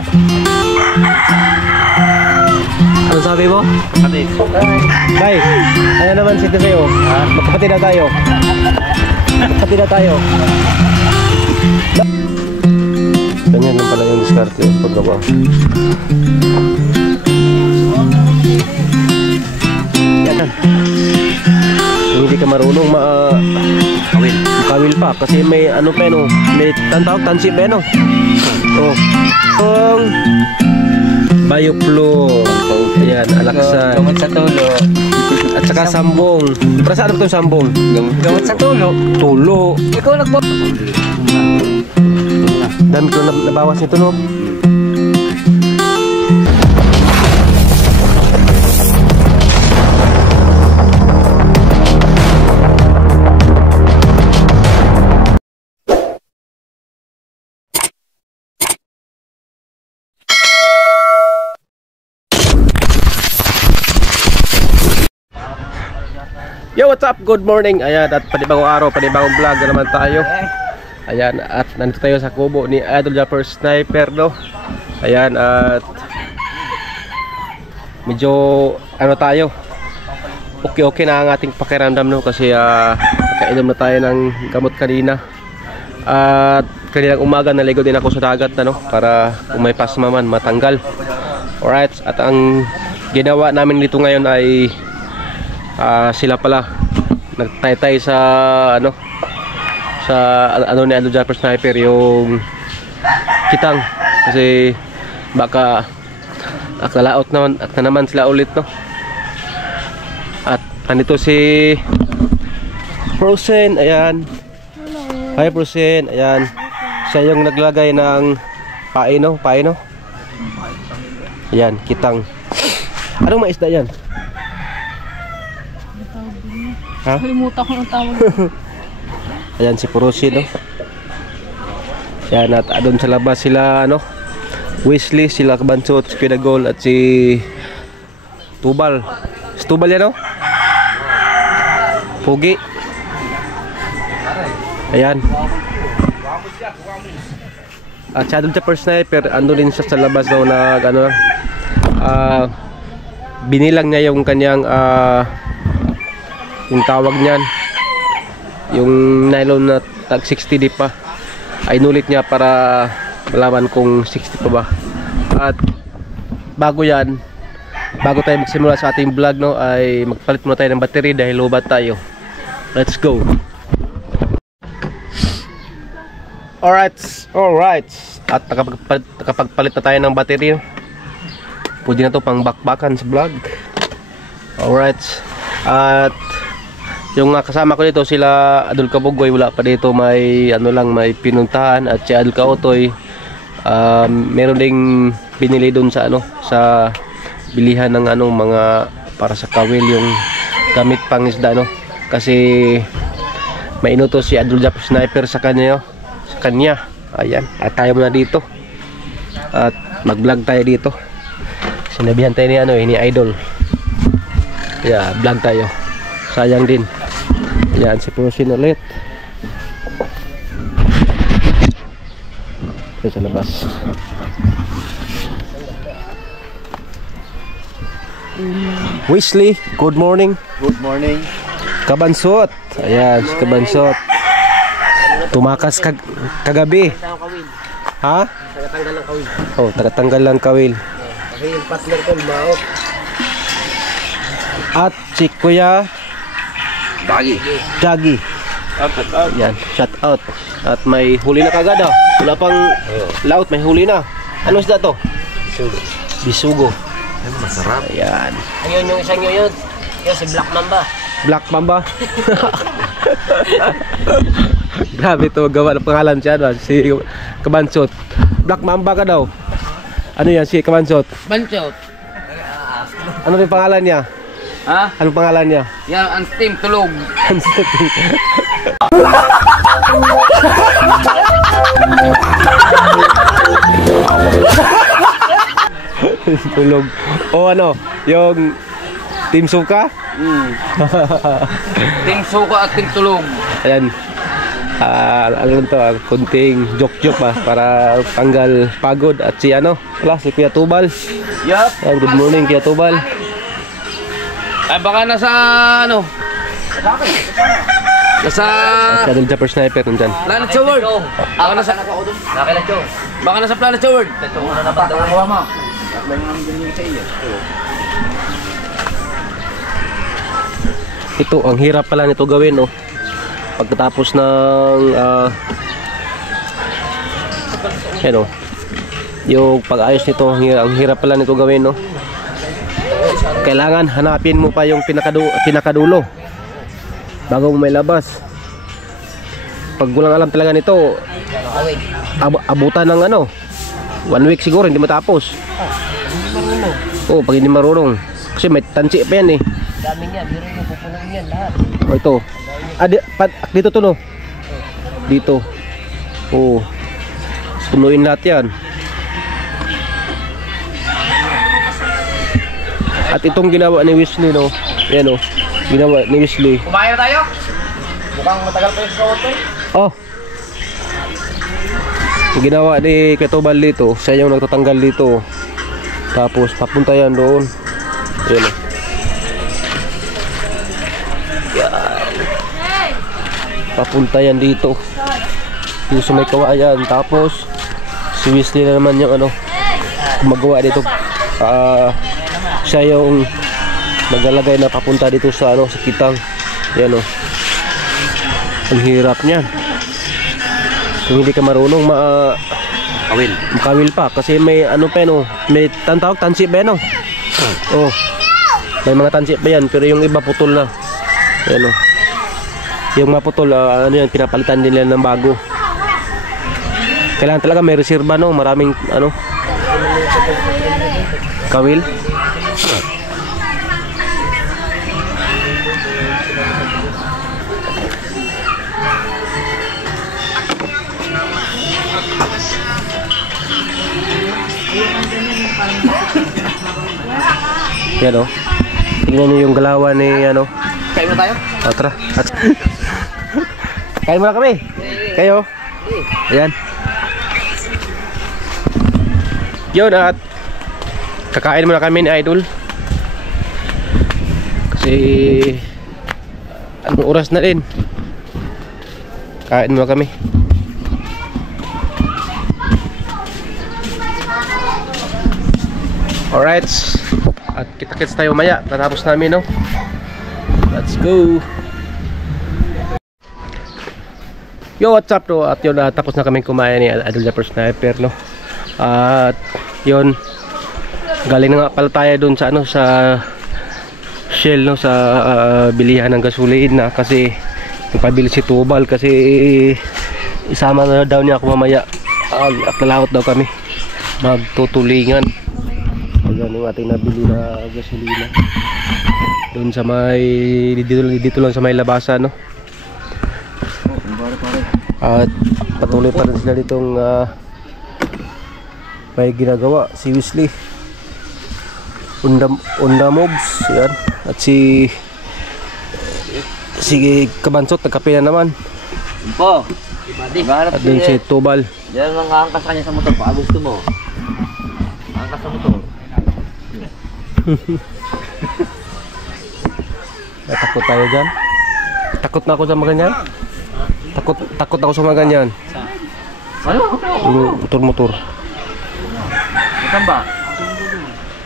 Ha? Ano sabi mo? Kapatid. Tay, ano naman sito sa'yo? Magkapatid na tayo. Magkapatid na tayo. Ganyan lang pala yung diskarte yung paggawa. Yan. Kung hindi ka marunong makawil pa kasi may ano pa no, may tantawag tansi pa no. Oh. Bayoplo. Ayan, alaksan. Gamot sa tulo. At saka sambong. Para saan ba itong sambong? Gamot sa tulo. Tulo. Ikaw nagbo. Dami ko nabawas nito no. Yo, what's up? Good morning. Ayan, at panibagong araw, panibagong vlog na naman tayo. Ayan, at nandito tayo sa kubo ni Idol Japper Sniper, no? Ayan, at medyo ano tayo, okay na ang ating pakiramdam, no? Kasi nakainom na tayo ng gamot kanina. At kaninang umaga naligo din ako sa dagat, no? Para kung may pasma man, matanggal. Alright, at ang ginawa namin dito ngayon ay sila pala nagtaytay sa ano ni Idol Japper Sniper yung kitang kasi baka akalaot naman sila ulit, no? At nandito si Frozen, ayan. Hi Frozen, ayan. Siya yung naglagay ng paino. Ayan, kitang. Anong maisda yan? Ha? Kalimutan ko ng tawag. Ayan si Purusi, no? Ayan, at doon sa labas sila, ano, Wesley, sila Kabansot, si Pinagol, at si Tubal. Si Tubal yan, no? Pugi. Ayan. At si Idol Japper Sniper, ando din siya sa labas daw na, ano, binilang niya yung kanyang, yung tawag niyan, yung nylon na tag 60 di pa ay nulit niya para malaman kung 60 pa ba. At bago tayo magsimula sa ating vlog, no, ay magpalit muna tayo ng battery dahil lobat tayo. Let's go. Alright. At nakapagpalit na tayo ng battery, pwede na to pang bakbakan sa vlog. Alright. At yung kasama ko dito sila Idol Kabugoy, wala pa dito, may ano lang, may pinuntahan. At si Idol Kaotoy, meron ding binili doon sa ano, sa bilihan ng ano, mga para sa kawil, yung gamit pang isda, no? Kasi may inutos si Idol Japper Sniper sa kanya. Ayan, at tayo muna dito at mag-vlog tayo dito. Sinabihan tayo ni ano, ni Idol. Yeah, vlog tayo. Sayang din. Yan si Purusin ulit. Ito sa labas. Wesley, good morning. Good morning. Kabansot. Ayan, si Kabansot. Tumakas kagabi. Ha? Tagatanggal ng kawil. Oh, tagatanggal ng kawil. Kasi yung partner ko, maot. At si Kuya Jaggy. Yan, shout out. At may huli na kagad, ah. Wala pang laut, may huli na. Ano isda to? Bisugo. Ay, masarap. Ayan. Ayun yung isang yun. Yung si Black Mamba. Black Mamba. Grabe to, gawa ng pangalan siya, no? Si Kabansot. Black Mamba ka daw. Ano yan si Kabansot? Bansot. Ano yung pangalan niya? Ha? Anong pangalan niya? Yan, ang steam tulog. Tulog. O ano, yung Team Suka? Team Suka at Team Tulog. Ayan. Alam to, kunting joke-joke ba para tanggal pagod. At si si Kuya Tubal. Yup. Yan, good morning Kuya Tubal. Ay, baka nasa nasa At si Adol Japper Sniper nandyan. Planet World. Baka nasa Baka nasa Planet World. Ito, ang hirap pala nito gawin, no? Pagkatapos ng yung pag-ayos nito, ang hirap pala nito gawin, no? Kailangan hanapin mo pa yung pinakadulo bago mo may labas. Pag walang alam talaga nito, abutan ng 1 week siguro hindi matapos. Oh, pag hindi marunong. Kasi may tansi pa yan eh. Dami niyan, meron mo pupunan yan lahat. Oh, ito. Dito to, no? Dito. Oh. Punuin lahat yan. At itong ginawa ni Wesley, no? Yan, no? Ginawa ni Wesley. Kumain na tayo? Mukhang matagal pa yung sa auto. Oh. Yung ginawa ni Ketobal dito, siya yung nagtatanggal dito. Tapos papunta yan doon. Yan, no? Papunta yan dito. Yung sa may kawayan. Tapos si Wesley na naman yung gumagawa dito. Siya yung maglalagay na papunta dito sa sa kitang. Yan, oh. Ang hirap niyan. Kung hindi ka marunong makawil pa kasi may pa no, may tawag tansi pa no. Oh. May mga tansi pa yan pero yung iba putol na. Yan, oh. Yung maputol, yan, pinapalitan nila ng bago. Kailangan talaga may reserba, no? Maraming, kawil. Yan, oh. Tingnan nyo yung galawan ni, Kain mo tayo? O, tara. Kain muna kami. Kayo. Ayan. Yun, at kakain muna kami ni Idol. Kasi anong oras na din. Kain muna kami. Alright. At kita-kits tayo maya. Tatapos namin, no? Let's go. Yo, what's up, bro? At yun, tapos na kami kumain ni Adol Japper Sniper, no? At yun, galing na nga pala tayo dun sa sa Shell, no? Sa bilihan ng gasolina kasi nagpabili si Tubal kasi isama na daw niya ako mamaya. At lalawot daw kami magtutulingan. Ayan yung ating nabili na gasolina doon sa may dito lang sa may labasan, no? At patuloy pa rin sila ditong may ginagawa si Wesley Unda Mobs, yan. At si Kabansot nagkape na naman Po. at doon si Tubal. Diyan lang angkas kanya sa motor pa. Gusto mo? Angkas sa motor. Takot tayo dyan. Takot na ako sa mga ganyan. Takot ako sa mga ganyan. Ano? Yung motor. Saan ba?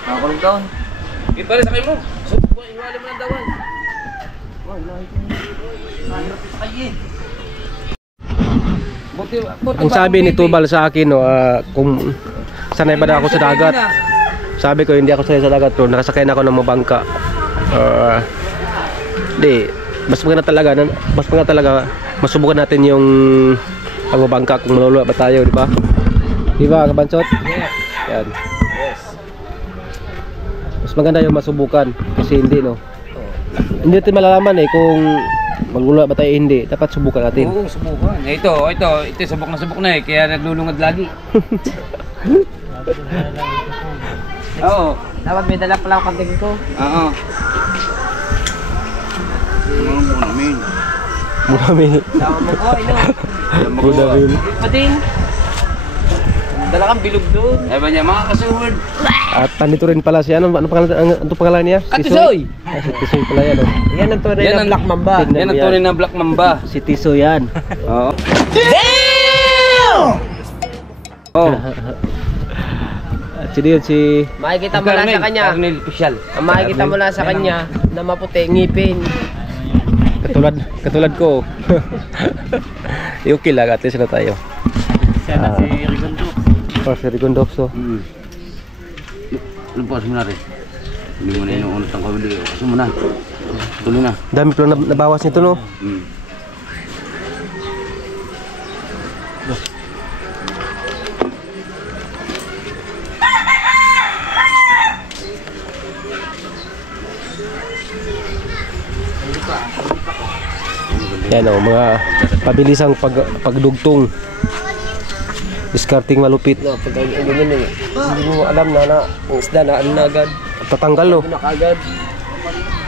Nakakulong taon. Ipali sa kayo mo. Iwali mo ng dawan. Ang sabi ni Tubal sa akin, no, kung sanay ba na ako sa dagat. Sabi ko hindi ako sanay sa dagat, bro. Nakasakay na ako ng mabangka. Di, mas maganda talaga masubukan natin yung pagbabangka kung maluluwa ba tayo, di ba? Di ba, Kabansot? Yan. Mas maganda yung masubukan kasi hindi, no? Hindi natin malalaman kung maluluwa ba tayo hindi. Dapat subukan natin. Oo, subukan. Ito subok na kaya naglulungad lagi. Oo. Dapat may dala pala ang kanting ko. Oo. Budamil. Tama mo ko, ino. Budamil. Pa din. Dala kang bilog doon. Ay ba niya mga kasuhod? At nandito rin pala si ano pangalan niya? Tisoy! Si Tisoy pala yan. Oh. Yan ang tunay Yan na ang- Black Mamba. Tignan Yan mo ang tunay na Black Mamba. Si Tisoy yan. Oo. Oh. At sino yun si... Makikita mo lang sa kanya. Arnel Pisyal. Ang makikita mo lang sa kanya na maputi, ngipin. Katulad ko. Okay lang, at least na tayo. Sana si Rigondo. Si Rigondoxo. Lumpas mo na rin. Hindi mo na inuunot ang kabili. Kasi mo na. Tuloy na. Dami pala nabawas nito, no? Yan o, mga pabilisang pagdugtong. Discarding malupit. No, pag ganyan eh. Hindi mo alam na ang isda na ano na agad. Tatanggal, no? Ano na kagad.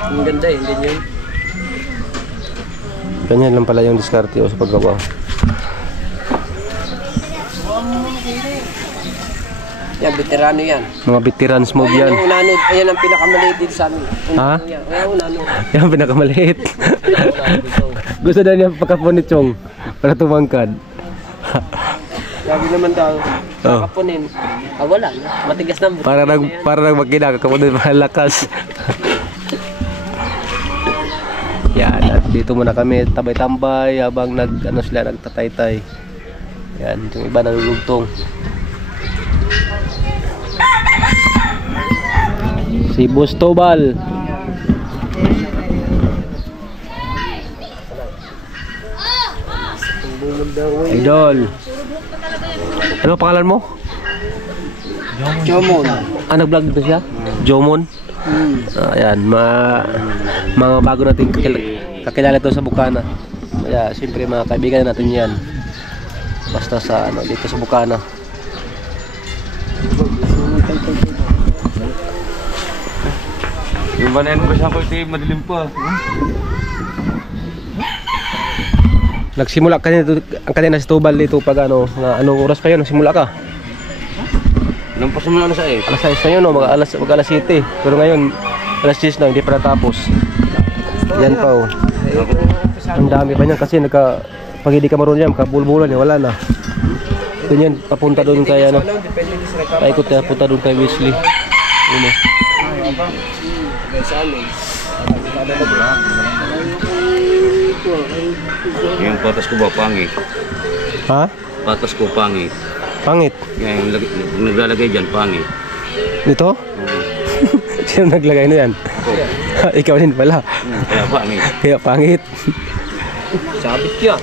Ang ganda eh, hindi nyo yun. Ganyan lang pala yung diskarte o sa paggawa. Yan, veterano yan. Mga veterans move yan. Yung unanod, ayan ang pinakamaliit dito sa amin. Ha? Yan, ayan unanod. Yan pinakamaliit. Gusto na niya pagkapunit yung para tumangkad. Sabi naman daw, Oh. kakapunin. Ah, wala na. Matigas na. Para nang magkina, kakapunit malakas. Yan, at dito muna kami tabay-tambay habang nagtataytay. Yan, yung iba nalulugtong. Si Bustobal. Idol. Ano pangalan mo? Jomon. Nag-vlog dito siya? Jomon? Ayan, mga bago nating kakilala ito sa Bukana. Kaya siyempre mga kaibigan natin yan. Basta sa dito sa Bukana. Yung banayan ko siya ko ito madilim pa. Nagsimula kanina si Tubal dito pag anong oras pa yun? Nagsimula ka? Lampas mo na sa eh. Alas 6 na yun, no? Mag alas 7. Pero ngayon, alas 10 na, hindi pa natapos. Yan pa, oh. Ang dami pa niyan kasi pag hindi ka marunong yan, kabulbulan yan, wala na. Doon yan, papunta doon kay paikot na, punta doon kay Wesley. Yun, oh. Yung patas ko ba pangit? Ha? Patas ko pangit. Pangit? Yung naglalagay dyan pangit. Dito? Sino naglagay na yan? Ikaw din pala. Kaya pangit. Kaya pangit. Sabit yan.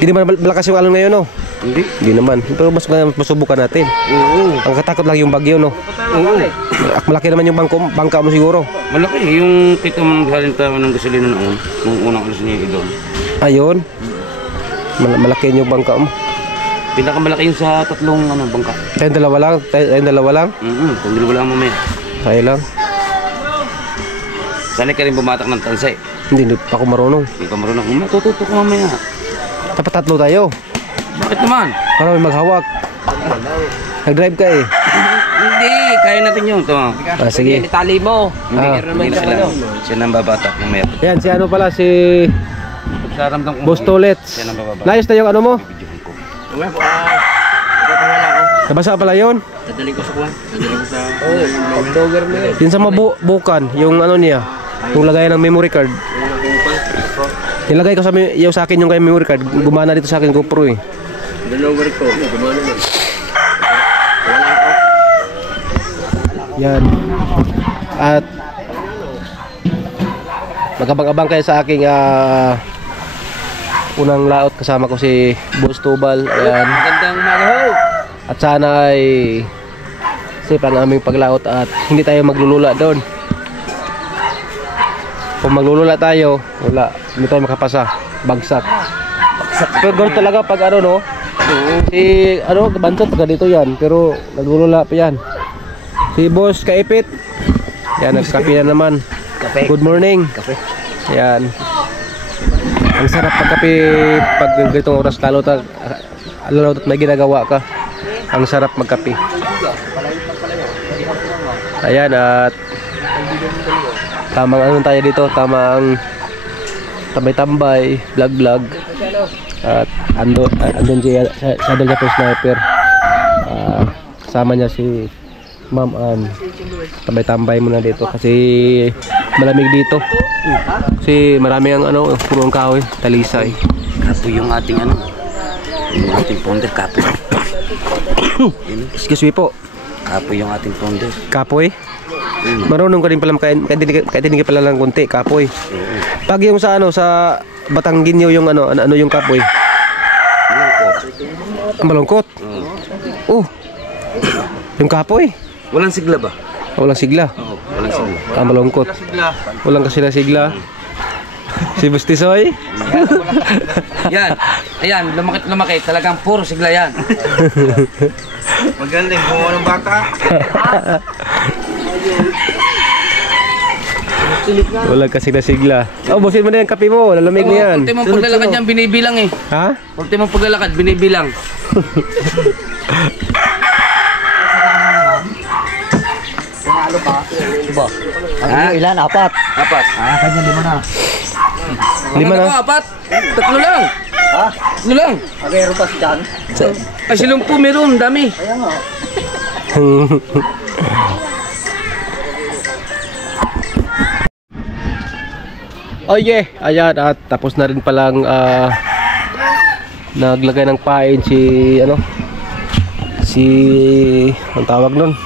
Hindi naman malakas yung alon ngayon, no? Hindi. Hindi naman. Pero mas masubukan natin. Ang katakot lang yung bagyo, no? Malaki naman yung bangka mo siguro. Malaki. Yung kita mo naghalin tayo ng gasolina noon. Nung unang alas niya doon. Ayun. Malaki yung bangka mo. Pinakamalaki yung sa tatlong bangka. Tayong dalawa lang? Tayong dalawa lang? Kung dalawa lang mamaya. Kaya lang. Sanay ka rin bumatak ng tansay. Hindi pa ako marunong. Hindi ka marunong. Matututo ka mamaya. Dapat tatlo tayo. Bakit naman? Para may maghawak. Nag-drive ka eh. Hindi. Kaya natin yun. Ito. Sige. Itali mo. Hindi na sila. Siya nang babatak mamaya. Yan, si ano pala, si Saramdam ko. Boss Tolets. Siya nang babatak. Layos na yung ano mo? Videohan ko. Nabasa pala yun. Dadaling ko sa kuwan. Dadaling ko sa... Dogger mo yun. Yun sa mabukan, yung ano niya. Yung lagay ng memory card. Nilagay ko sa akin yung kay memory card. Gumana dito sa akin GoPro eh. Dalawa ko. Gumana na. Yan. At magabang-abang kayo sa aking unang laot. Kasama ko si Boss Tubal. Ayan. Magandang umaga ho. At sana ay safe ang aming paglaot at hindi tayo maglulula doon. Kung maglulula tayo, wala. Hindi tayo makapasa. Bagsak. Pero ganoon talaga pag ano, no? Si Bansot taga dito yan, pero naglulula pa yan. Si Boss Kaipit. Yan, nagkape na naman. Kape. Good morning. Kape. Yan. Ang sarap pagkape pag ganitong oras, lalo at may ginagawa ka. Ang sarap magkape. Ayan, at tamang ano tayo dito, tamang tambay-tambay, vlog-vlog. At andun siya doon niya po sniper. Kasama niya si Ma'am Ann. Tambay-tambay muna dito kasi malamig dito. Kasi marami ang ano, punong kahoy, talisay. Kapoy yung ating ano. Yung ating founder, kapoy. Excuse me po. Kapoy yung ating founder. Kapoy? Marunong ka din pala, kahit hindi ka pala lang kunti, kapoy. Pag yung sa ano, sa Batangginyo yung ano yung kapoy? Malungkot. Oh. Yung kapoy? Walang sigla ba? Walang sigla. Oo, walang sigla. Malungkot. Walang kasi sigla. Si Bustisoy? Yan. Ayan, lumakit. Talagang puro sigla yan. Magaling, bumo ng bata. Walang kasi sigla. Oh, busin mo na yung kape mo. Lalamig na yan. Ultimong paglalakad niyan, binibilang eh. Ha? Ultimong paglalakad, binibilang. Ano, ilan? Apat. Apat. Kanya 5 na. 5 na? Apat. Tatlo lang. Ha? Tatlo lang. Meron pa si Chan. Ay, silong po meron, dami. Kaya nga. Oh yeah, ayan, at tapos na rin palang naglagay ng pain ang tawag nun,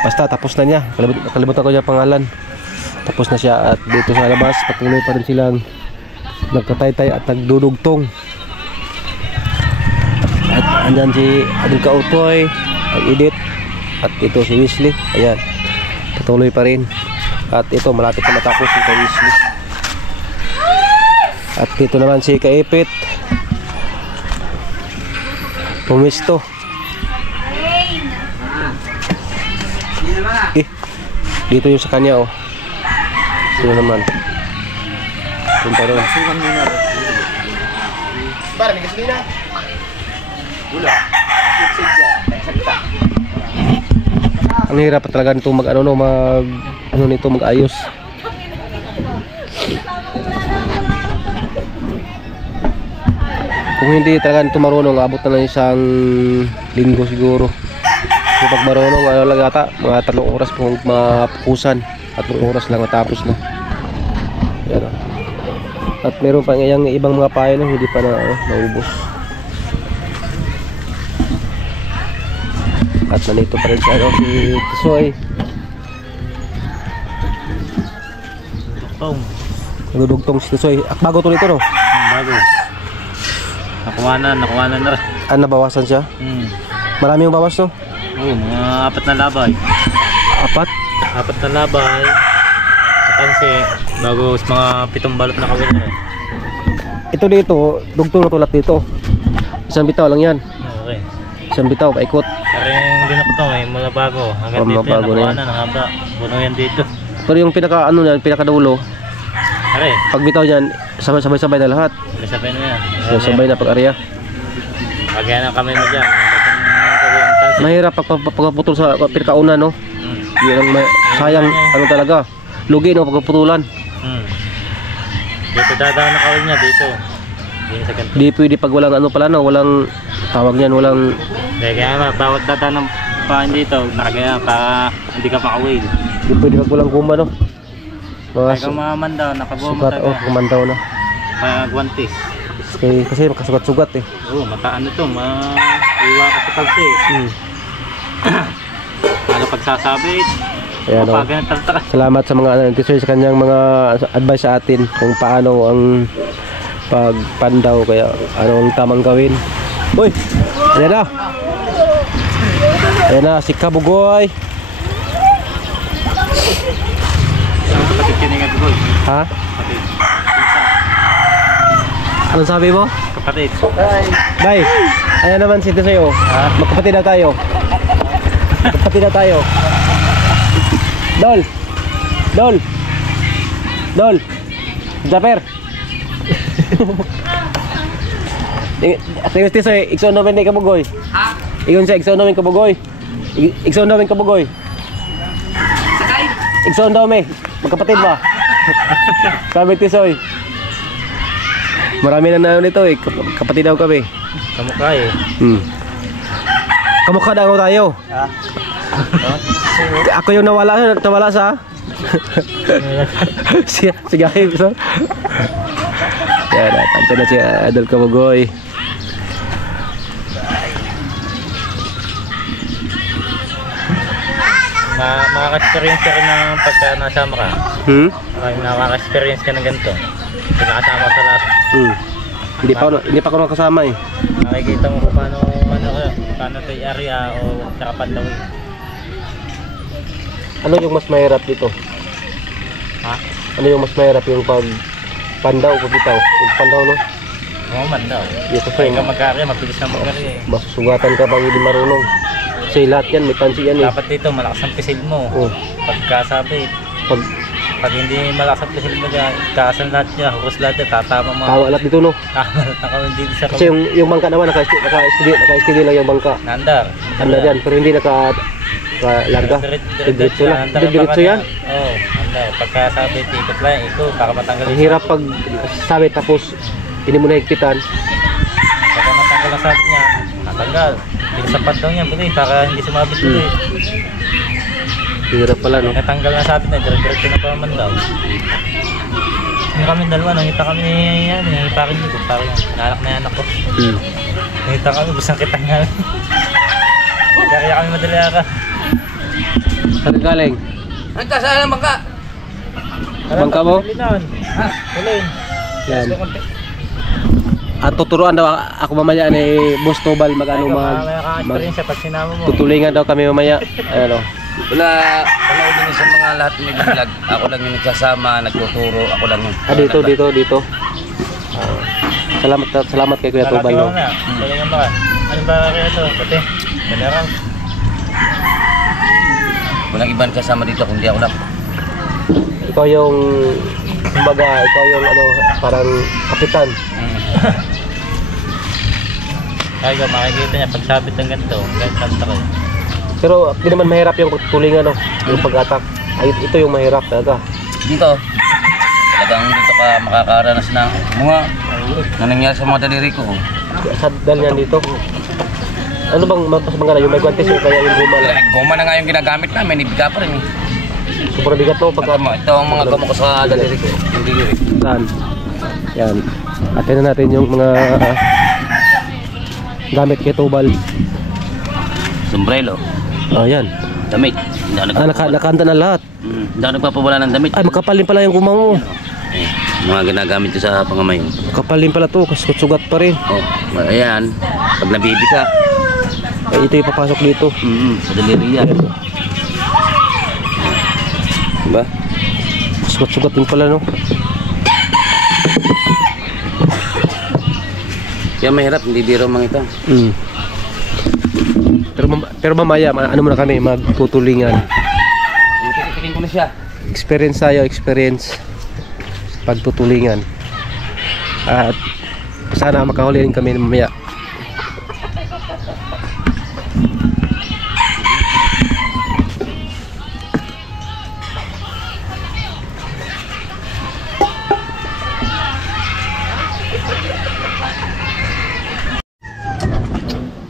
basta tapos na niya. Kalimutan ko niya pangalan. Tapos na siya, at dito sa labas patuloy pa rin silang nagkataytay at nagdudugtong. At andyan si Adil Kautoy, nag-edit, at ito si Wesley. Ayan, patuloy pa rin. At ito, malapit na matapos yung kay Wesley. At dito naman si Kaipit, pumisto. Dito yung sa kanya, oh. Dito naman. Punta rin. Para, may gasolina. Wala. Ang hirap pa talaga nito mag-ayos. Kung hindi talaga nito marunong, abot na lang isang linggo siguro. Kung pag marunong, ano lang yata, mga 3 oras po mapukusan. 3 oras lang matapos na. Yan, oh. At meron pa ngayang ibang mga payo na hindi pa naubos. At nandito pa rin siya, si Tisoy. Nagdudugtong si Tisoy. Bago to nito, no? Bago. Nakuha na rin. Nabawasan siya? Marami yung bawas, no? Oo, mga 4 na labay. 4? 4 na labay. Katansi, bago mga 7 balot na kawin na rin. Ito dito, dugtong na tulad dito. Isang bitaw lang yan. Okay. Isang bitaw, paikot. Karing dinukto eh, mula bago. Hanggang Mula dito bago yan, na nakuha na, nakaba. Buno yan dito. Pero yung pinakadulo, Are, pag bitaw niyan, sabay-sabay na lahat. sabay na yan. Sabay na pag-area. Pagyan na kami mo dyan. Mahirap pagpaputol sa pinakauna, no? Yun ang sayang, ano talaga. Lugi, no? Pagputulan. Dito dadaan na kawin niya, dito. Dito sa ganito. Di pwede pag walang ano pala, no? Walang tawag niyan, walang... Kaya nga, bawat dadaan ng paan dito, nakagaya para hindi ka makawil. Di pwede pag walang kuma, no? Mga Kaya kang mamandaw, nakabuha mo sugat, tayo. kumandaw na. Pagwantis. Kasi makasugat-sugat, eh. Oo, mataan ito, iwa ka sa pagsi. Ano pagsasabit? Ayan, no? Salamat sa mga Tisoy sa kanyang mga advice sa atin kung paano ang pagpandaw, kaya anong tamang gawin. Uy! Ayan na! Ayan na, si Kabugoy! Kapatid kiningat ko. Ha? Kapatid. Anong sabi mo? Kapatid. Bay! Ayan naman si Tisoy, oh. Magkapatid na tayo. Magkapatid na tayo. Dol! Dol! Dol! Japer. Tingnan tiso eh, ikso namin ni kabugoy. Ha? Iyon siya, ikso namin kabugoy. Ikso namin kabugoy. Sakay! Ikso namin, magkapatid ba? Sabi tisoy. Marami na naman ito eh, kapatid daw kami. Kamukha eh. Kamukha daw tayo. Ha? Ako yung nawala sa si Gahib so. Yan, tanto na si Adol Kabugoy. Makaka-experience ka rin ng pagka nasama ka. Nakaka-experience ka ng ganito. Pinakasama sa lahat. Hindi pa ako nakasama eh. Nakikita mo kung paano ito yung area o nakapandawin. Ano yung mas mahirap dito? Ha? Ano yung mas mahirap yung pag pandaw o bitaw? Yung pandaw no? Oo man daw. Yung kasi Kaya ka mag-area, mabilis na mag-area eh. masusugatan ka pag hindi marunong. Kasi lahat yan, may pansi yan eh. Dapat dito, malakas ang pisil mo. Oh. Pagkasabi, pag hindi malakas ang pisil mo dyan, kaasan lahat niya, hukos lahat niya, tatama mo. Tawa lahat dito no? Tama lahat na kami dito sa Kasi yung bangka naman, naka-steady lang yung bangka. Nandar. Anda dyan, pero hindi naka-larga. Diretso lang. Diretso yan. Oo, nandar. Pagkasabi, ikot lang, ikot, para matanggal Ang hirap pag sabi tapos hindi mo nahigpitan. Pagka matanggal ang sabi niya, natanggal. Hindi sa daw niya, buti, para hindi sumabit tuloy. Hirap pala no? Natanggal na sabi na, diretso na pa naman daw. Yung kami dalawa, nakita kami yan, parin ko, parin anak na anak ko. Nakita kami, busang kita nga. Kaya kami madali ka. Saan galing? Nagkasala naman ka! Bangka mo? Ha? Kulin. Yan. At tuturuan daw ako mamaya ni Boss Tobal mag-ano Experience pag sinama mo. tutulingan daw kami mamaya. Ano? Wala, panoodin niyo sa mga lahat ng may vlog. Ako lang yung nagsasama, nagtuturo, ako lang yung... Dito. Salamat kay Kuya Tobal no. Galingan ba? Ano ba kaya ito? Pati? Galerang. Walang ibang kasama dito kundi ako lang. Ikaw yung kumbaga, ikaw yung ano, parang kapitan. Kaya ka makikita niya pagsabit ng ganito, kahit kantar eh. Pero hindi naman mahirap yung tulingan no, yung pag-atak. Ay, ito yung mahirap talaga. Dito, talagang dito ka makakaranas ng mga nangyari sa mga daliri ko. Sadal yan dito. Ano bang mas mga yung may guantes o kaya yung guma lang? Goma na nga yung ginagamit namin, ibiga pa rin eh. Sobrang bigat no pag Ito ang mga goma ko sa daliri ko, yung daliri. saan? Yan. Atin na natin yung mga gamit kay Tobal. Sombrero, Yan. damit. Hindi ako Nakanta na lahat. Hindi ako nagpapawala ng damit. Ay, makapal din pala yung guma mo. Mga ginagamit ko sa pangamayon. Makapal din pala to, kasi sugat pa rin. Oh, ayan. Pag nabibi ka, Ay, ito yung papasok dito. sa daliri yan. Diba? Sugat-sugat din pala no. Kaya mahirap, hindi biro mga ito. Pero mamaya, ano muna kami, magtutulingan. Titikin ko na siya. Experience tayo, experience. Pagtutulingan. At sana makahulihin kami mamaya.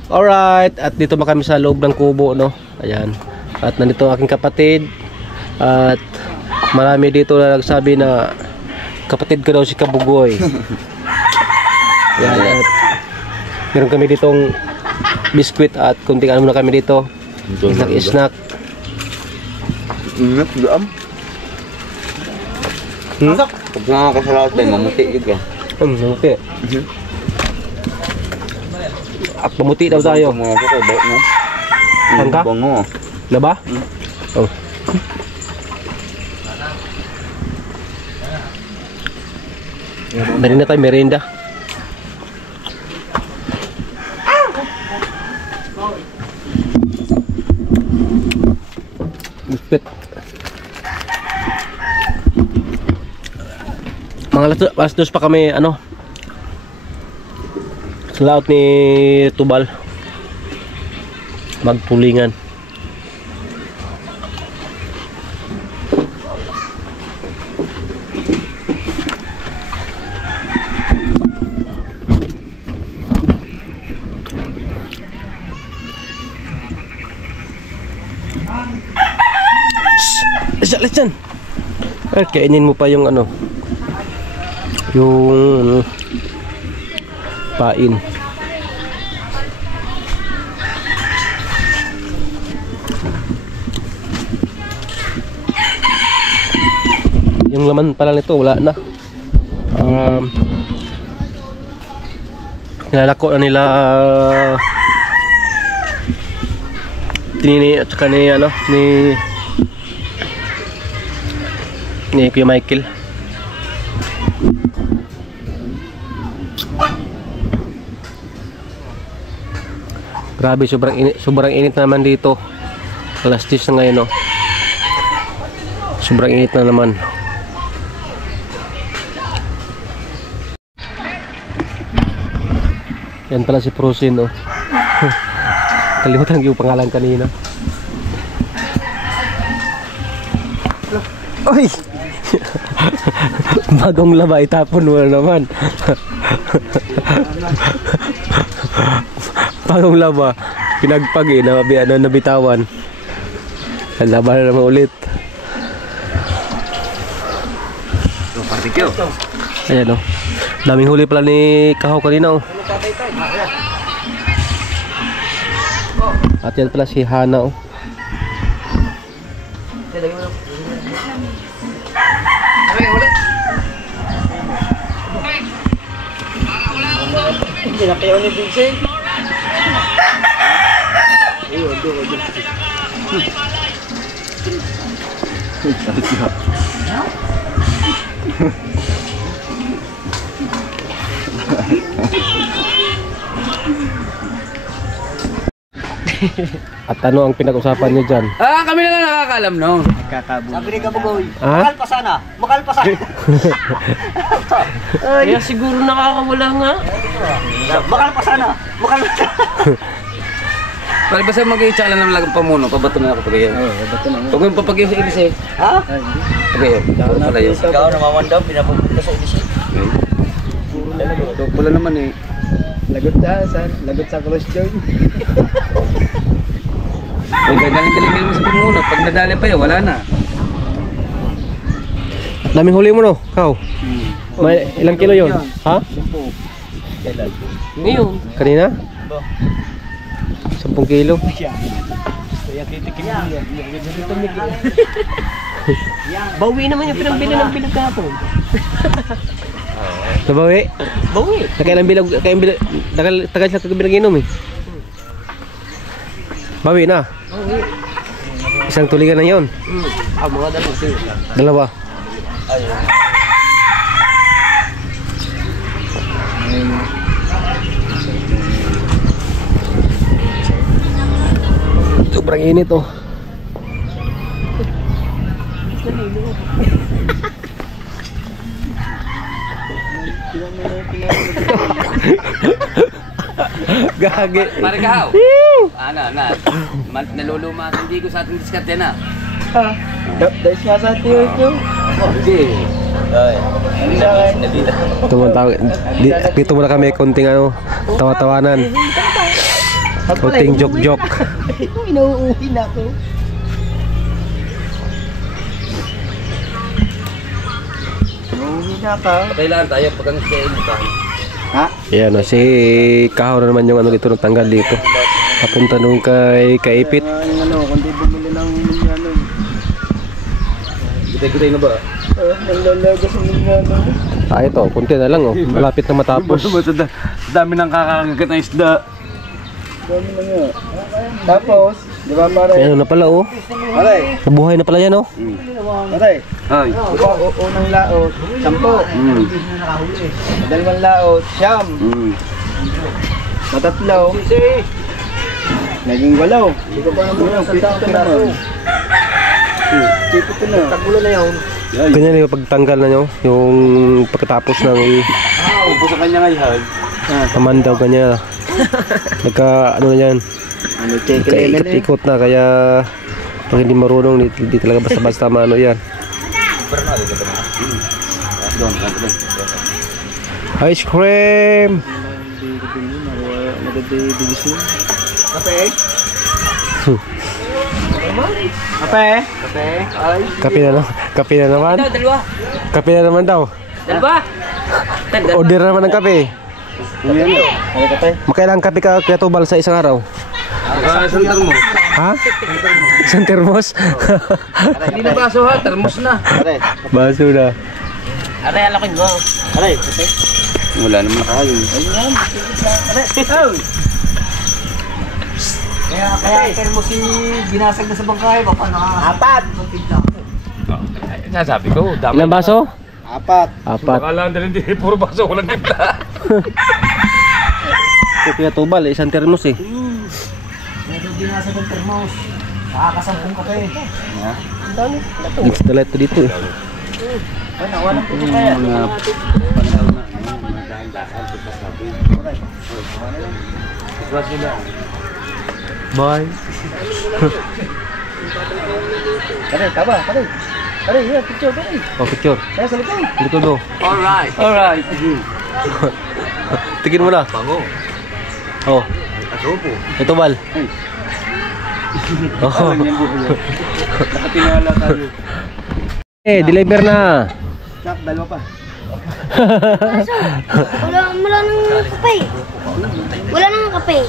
Alright, at dito ba kami sa loob ng kubo no. Ayan. At nandito ang aking kapatid. At marami dito na nagsabi na kapatid ko daw si Kabugoy. Ayan, at meron kami ditong biskwit at kunting ano muna kami dito. Snack. Pag nakakasalaot tayo, mamuti juga. Mamuti. At mamuti daw tayo. Mga ko, ba't mo? Saan ka? Bango. Na ba? Oh. Merinda tayo, merinda. Biskuit. Mga alas 2 pa kami ano sa laot ni Tubal magtulingan. Listen. Kainin mo pa yung ano, yung pain. Yung laman pala nito wala na. Nilalako na nila Tinini at saka ni ano ni Kuya Michael. Grabe, sobrang init naman dito. Alas 10 na ngayon, no. Sobrang init na naman. Yan pala si Prosin, no. Kalimutan yung pangalan kanina. Oy! Bagong laba, itapon mo na naman. Bagong laba, pinagpag eh, nabitawan. Ang laba na naman ulit. Ayan o. Daming huli pala ni Kahaw kanina o. At yan pala si Hana o. Hindi na kayo ni Vincent. At ano ang pinag-usapan niyo dyan? Kami na lang nakakalam, no? Sabi ni Kabugoy, Ha? makal pa sana. Makal pa sana. Kaya siguro nakakawala nga. Makal pa sana. Makal pa sana. Pag basta mag-i-chala naman lang ang pamuno, pabato na ako pagayon. Pabato na. Huwag mo papagayon sa ibis eh. Ha? Pagayon. Pagayon. Ikaw namamandaw, pinapunta sa ibis. Ito pala naman eh. Lagot sa cross joint. Huwag galing-galing mo sa pamuno. Pag nadali pa yun, wala na. At daming huli mo no, Kaw? May ilang kilo yun? Ha? Ngayon. Kanina? 10 kilo. Bawi naman yung pinambili ng bilog kahapon. Nabawi? Bawi. Nakailang bilog, tagal siya kagabi nag-inom eh. Bawi na? Bawi. Isang tulingan na yun? Mga dalawa. Dalawa? Sobrang init oh. Gagi. Pare Kahaw. Naluluma hindi ko sa ating diskarte na. Dahil siya sa tiyo ito. Hindi. Dito muna kami konting ano, tawa-tawanan. Konting joke-joke. Inuuwi na ako. Inuuwi na ka. Kailangan tayo pag ang stay mo pa. Ha? Yan o, si Kahaw na naman yung ano dito nagtanggal dito. Papunta nung kay Ipit. Ano, kundi bumili ng ano. Gutay-gutay na ba? Nalalagas ang ano. Ah, ito, kunti na lang oh. Malapit na matapos. Dami ng kakakagat na isda. Dami na nga. Tapos, di ba pare? Ano na pala oh. Pare, Nabuhay na pala yan oh. pare. Ay. Diba, unang laot, 10. Dalawang laot, 9. Matatlo. Naging 8. Ito pa naman ang 7 naman. Tagulo na yun. Ganyan yung pagtanggal na nyo, yung pagkatapos ng Upo sa kanya ngayon. kamandaw ganyan. Nagka ano na yan, Ano, check it in. ikot na kaya pag hindi marunong, di talaga basta-basta maano yan. Ice cream! Kape? Kape? Kape? Ay. Kape na naman. Dalawa. Kape na naman daw. Dalawa. Order naman ng kape. Ano kape? Makailang kape ka Kuya Tubal sa isang araw? Isang mo. Ha? Isang termos? Hindi na baso ha, termos na. Pare. Baso na. Aray, alakin mo. Pare, kape? Wala naman nakain. Kaya termos si ginasag na sa bangkay, paano Apat. Sabi ko, Ilang baso? Apat. Apat. Akala din hindi puro baso, walang timpla. Kuya Tubal, isang termos eh. Medyo ginasag ng termos. Nakakasampung kape. Next na light to dito eh. Ay, nawalan po kaya. Bye. Pare, tama, pare. Pare, yun, picture, pare. Oh, picture. Kaya sa likod. Likod mo. Alright. Alright. Tingin mo na. Bango. Oh, Asupo. ito Bal. Oh. Nakatingala tayo. Eh, deliver na. Sak, dalawa pa. Wala nang kape. Wala nang kape.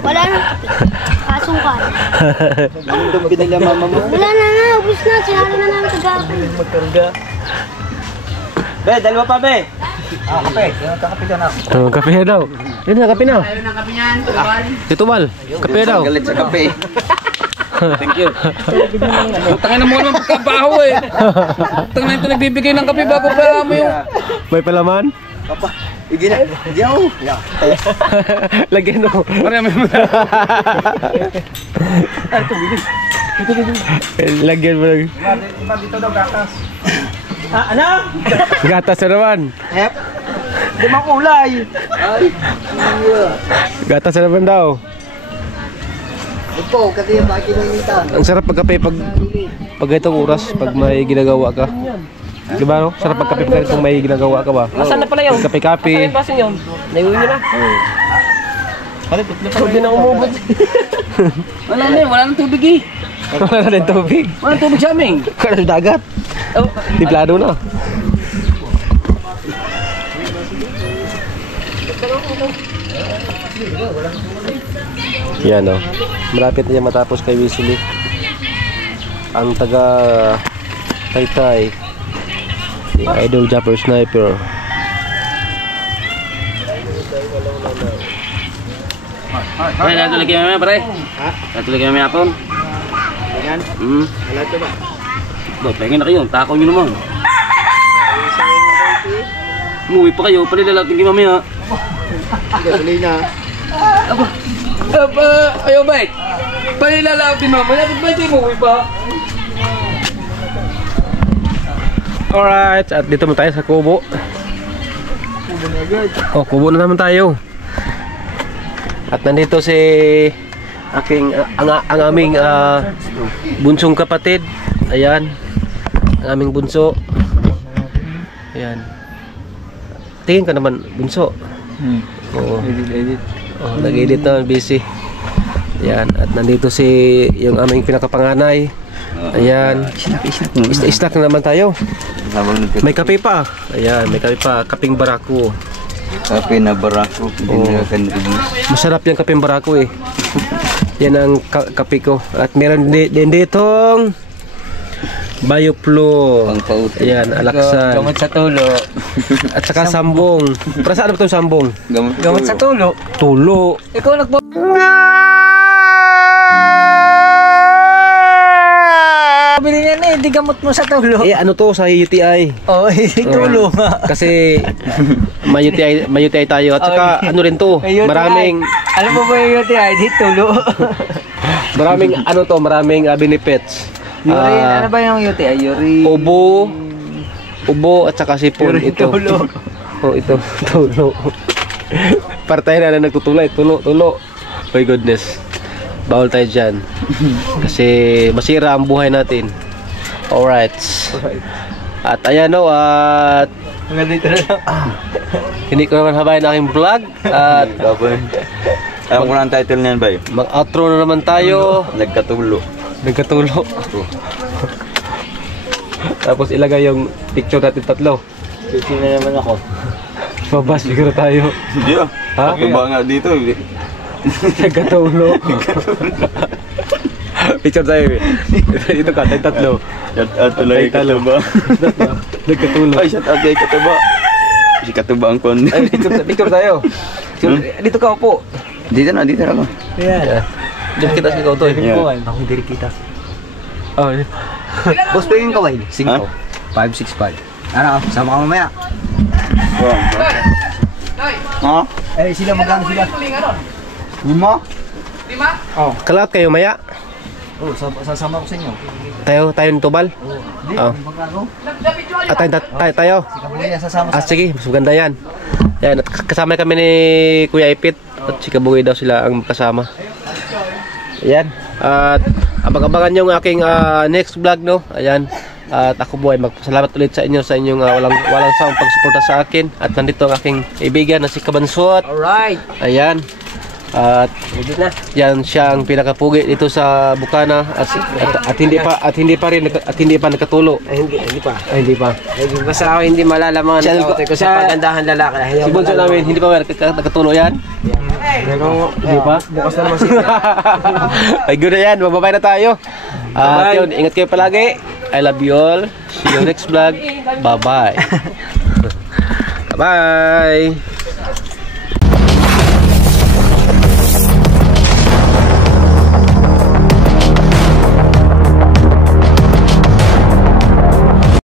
Wala nang kape. Kasungkal. Ano itong binila mama mo? Wala na nga, ubus na. Sinali na namin kagapon. Magkarga. Be, dalawa pa, be. Kape. Yung kakape ka na. Oh, kape na daw. Yun na, kape na. Ayun ang kape niyan. Tubal. Ito Bal, kape daw. Galit sa kape. Thank you. Tangin na mo naman pagkabaho eh. Tangin na ito nagbibigay ng kape bago pa mo yung... May palaman? Papa, igina. Igiyaw. Lagyan mo. Marami mo. Lagyan mo lang. Iba dito daw gatas. Ano? Gatas na naman. Hep. Limang kulay. Gatas na naman daw. Ito, kasi yung bagi ng initan. Ang sarap pagkape pag itong oras, pag may ginagawa ka. Di ba no? Sarap pagkape pag itong may ginagawa ka ba? Nasaan na pala yun? Kape-kape. Baso yun. Naiuwi nyo na. Hindi na umubot. Wala na eh, wala nang tubig eh. Wala na rin tubig. Wala nang tubig sa amin. Wala na dagat. Tiplado na. Yan o. Malapit na yan matapos kay Weasley. Ang taga Taytay. Si Idol Japper Sniper. Pare, natuloy kayo mamaya pare. Natuloy kayo mamaya hapon. Yan. Wala ito ba? Ba, pengen na kayo. Takaw nyo naman. Umuwi pa kayo. Palilalating kayo mamaya. Gasolina. Ayaw ba eh? Palilalating mamaya. Ba't ba hindi umuwi pa? Alright, at dito mo tayo sa kubo. Oh, kubo na naman tayo. At nandito si ang aming bunsong kapatid. Ayan. Ang aming bunso. Ayan. Tingin ka naman, bunso. Oo. Edit. Oh, nag-edit naman, busy. Ayan. At nandito si yung aming pinakapanganay. Ayan. Istak na naman tayo. May kape pa. Ayan, may kape pa. Kaping barako. Kape na barako. Oo. Masarap yung kaping barako eh. Yan ang kape ko. At meron din ditong Bayoplo. Ayan, alaksan. Gamot sa tulo. At saka sambong. Para saan ba itong sambong? Gamot sa tulo. Tulo. Ikaw nagpo... Bili niya na eh, di gamot mo sa tulo. Eh ano to sa UTI? Oo, tulo nga. Kasi may UTI tayo. At saka ano rin to, May UTI. maraming Alam mo ba yung UTI? Di tulo. maraming ano to, maraming benefits. Urine, Ah, ano ba yung UTI? Urine. ubo at saka sipon. Urine Ito. tulo. Oh, ito. Tulo. Partay na nagtutulay. Tulo. My goodness. Bawal tayo dyan. Kasi masira ang buhay natin. Alright. At ayan o. At Hanggang dito na lang. hindi ko naman habayin ang aking vlog. At Alam ko na ang title niyan, bay. mag-outro na naman tayo. Nagkatulo. Nagkatulo. Tapos ilagay yung picture natin tatlo. Kasi na naman ako. Mabas siguro tayo. Hindi ah. Ha? Iba nga dito. Nagkatulo. Picture tayo. Ito ka, tayo tatlo. Shout out tuloy Katuba. Nagkatulo. Ay, shout out kay Katuba. Si Katuba ang kon. Ay, picture tayo. Dito ka upo. Dito na ako. Ayan. Dito kita sa ikaw to. Ako hindi kita. Oh, Boss, pwede yung kaway. 5. 565. Ano, sama ka mamaya. Ha? Eh, sila magkano sila? 5? kalat kayo maya. Oo, sasama ko sa inyo. Tayo ng tubal. Hindi, Oh. magkano? At tayo. Kabuya, sasama Ah, sige, mas maganda yan. Yan, at kasama kami ni Kuya Ipit. At si Kabugoy daw sila ang kasama. Ayan. At abang-abangan yung aking next vlog, no? Ayan. At ako buhay, magpasalamat ulit sa inyong walang sawang pagsuporta sa akin. At nandito ang aking kaibigan na si Kabansot. Alright. Ayan. At yan siya ang pinakapugi dito sa Bukana at hindi pa nagkatulo. Hindi pa. Hindi pa. Basta ako hindi malalaman Siya- ko sa pagandahan lalaki. Si Bunso namin, hindi pa nagkatulo yan? Hindi pa? Bukas na naman siya. Ay, good na yan. Mababay na tayo. At yun, ingat kayo palagi. I love you all. See you next vlog. Bye-bye. Bye-bye.